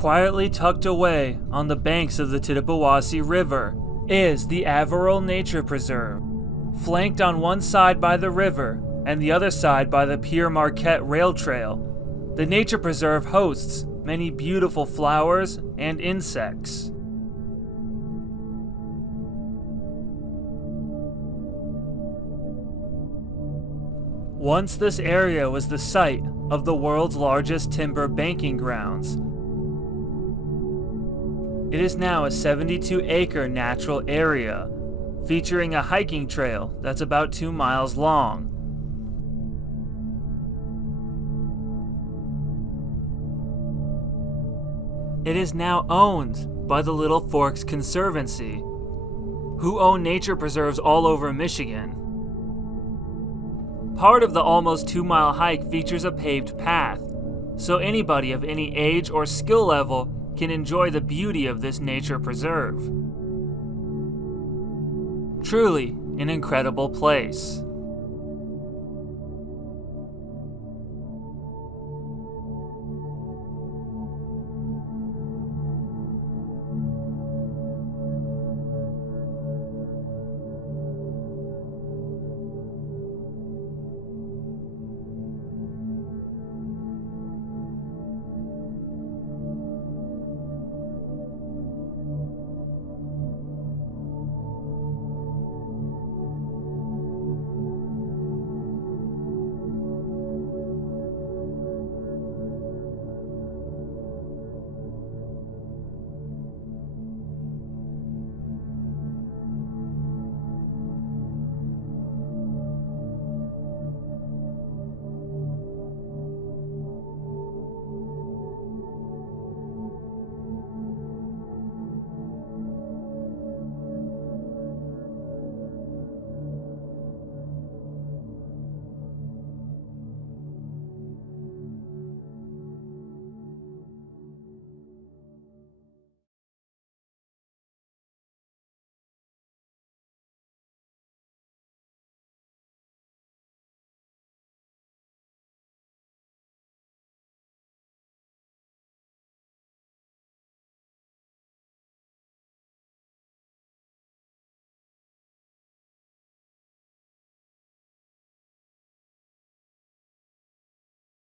Quietly tucked away on the banks of the Tittabawassee River is the Averill Nature Preserve. Flanked on one side by the river and the other side by the Pierre Marquette Rail Trail, the Nature Preserve hosts many beautiful flowers and insects. Once this area was the site of the world's largest timber banking grounds. It is now a 72-acre natural area, featuring a hiking trail that's about 2 miles long. It is now owned by the Little Forks Conservancy, who own nature preserves all over Michigan. Part of the almost 2-mile hike features a paved path, so anybody of any age or skill level can enjoy the beauty of this nature preserve. Truly an incredible place.